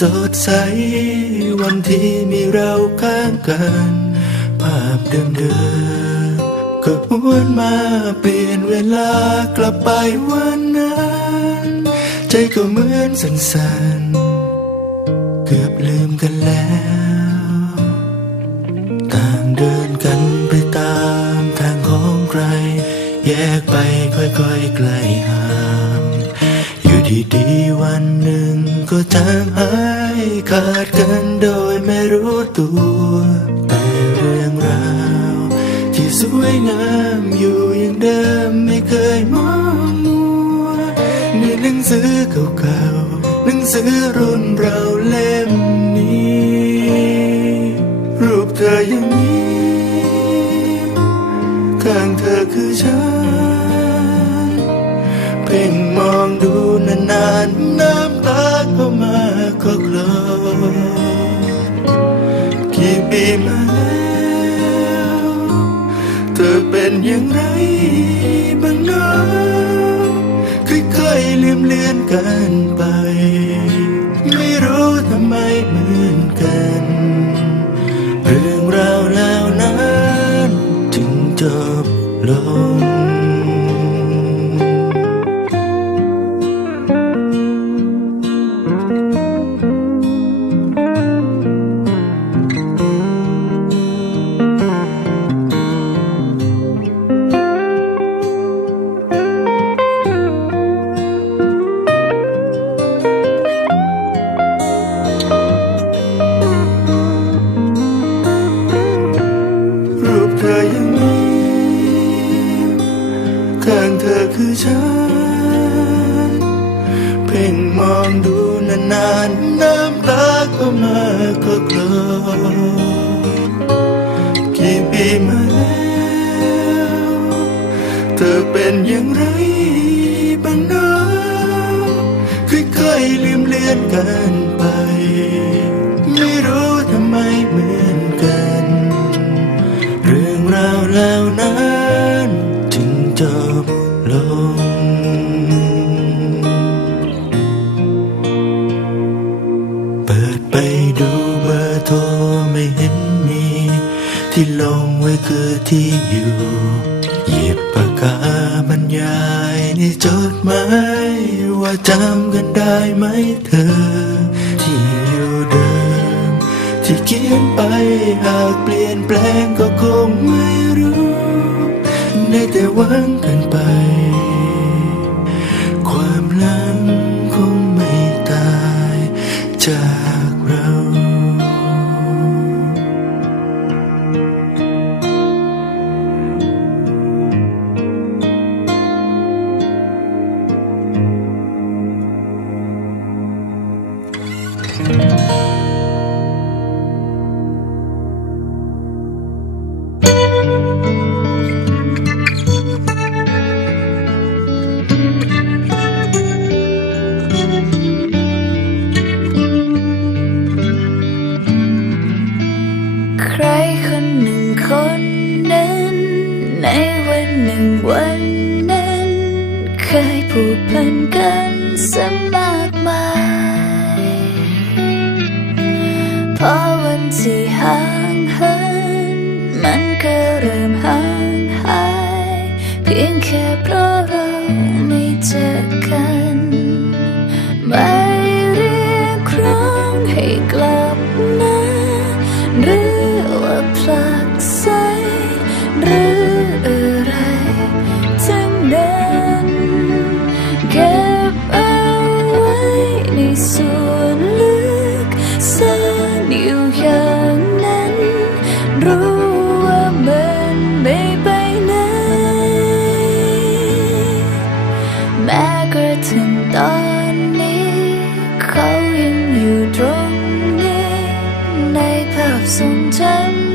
สดใส วันที่มีเราข้างกัน ภาพเดิมๆก็หวนมาเปลี่ยนเวลากลับไปวันนั้น ใจก็เหมือนสั่นๆ เกือบลืมกันแล้ว ต่างเดินกันไปตามทางของใคร แยกไปค่อยๆไกลห่าง อยู่ดีวันหนึ่งก็จางหายขาดกันโดยไม่รู้ตัว แต่เรื่องราวที่สวยงามอยู่อย่างเดิมไม่เคยมองมัวในหนังสือเก่าๆหนังสือรุ่นเราเล่มนี้ รูปเธอยังมีข้างเธอคือฉัน เพ่งมองดู นานๆน้ำตาก็มาก็กลอกี่ปีมาแล้วเธอเป็นอย่างไรบ้างนะค่อยๆลืมเลือนกันไป ยผูกพันกันสมากมายพอวันที่ห่างเหินมันก็เริ่มห่างหาย เพียงแค่เพราะเรา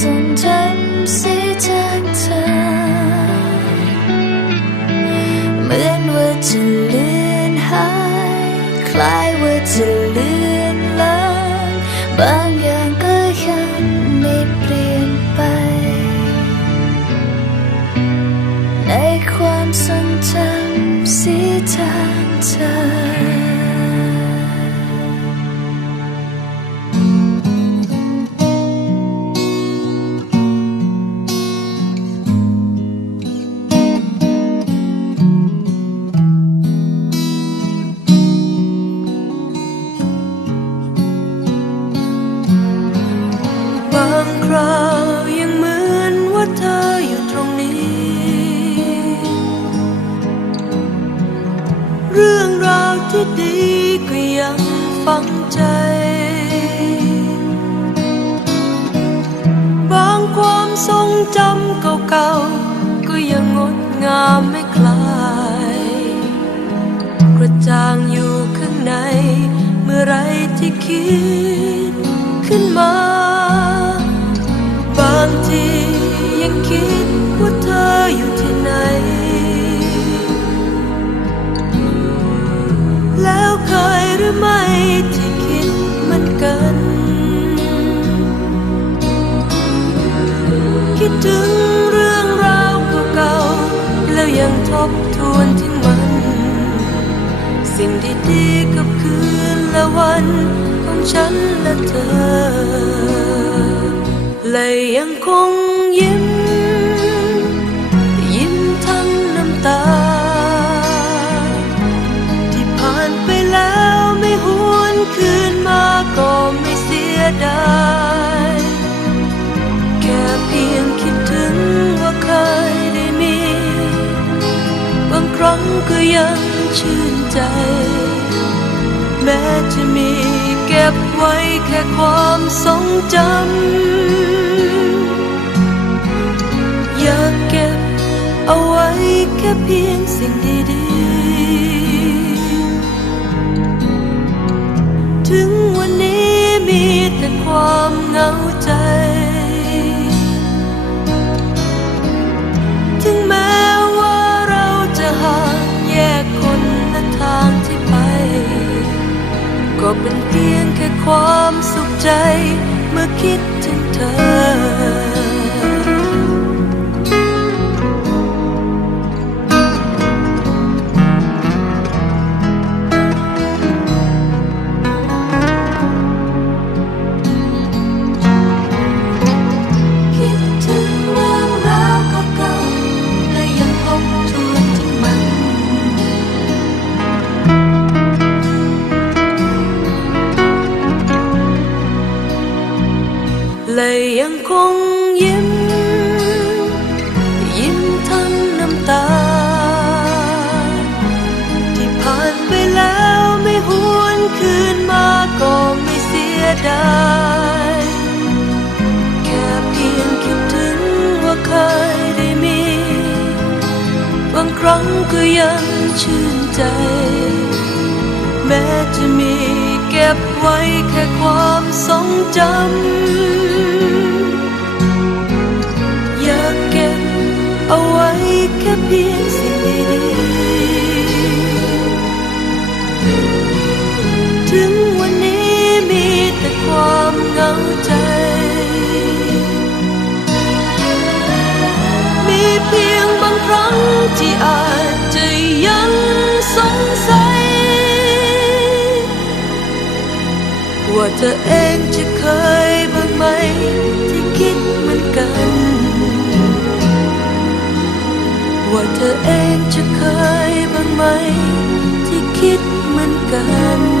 ภาพทรงจำสีจางเธอเห ที่ดีก็ยังฝังใจ บางความทรงจำเก่าๆ ก็ยังงดงามไม่คลาย กระจ่างอยู่ข้างใน เมื่อไรที่คิดขึ้นมา บางทียังคิดว่าเธออยู่ ไม่ที่คิดเหมือนกันคิดถึงเรื่องราวเก่าๆแล้วยังทบทวนถึงมัน สิ่งดีๆกับคืนและวันของฉันและเธอและยังคง ก็ไม่เสียดายแค่เพียงคิดถึงว่าเคยได้มี บางครั้งก็ยังชื่นใจ แม้จะมีเก็บไว้แค่ความทรงจำอยากเก็บเอาไว้แค่เพียงสิ่งดีๆ ความเหงาใจ ถึงแม้ว่าเราจะห่างแยกคนละทางที่ไป ก็เป็นเพียงแค่ความสุขใจ เมื่อคิดถึงเธอ ได้ แค่เพียงคิดถึงว่าเคยได้มี บางครั้งก็ยังชื่นใจ แม้จะมีเก็บไว้แค่ความทรงจำ ที่อาจจะยังสงสัย ว่าเธอเองจะเคยบ้างไหม ที่คิดเหมือนกัน ว่าเธอเองจะเคยบ้างไหม ที่คิดเหมือนกัน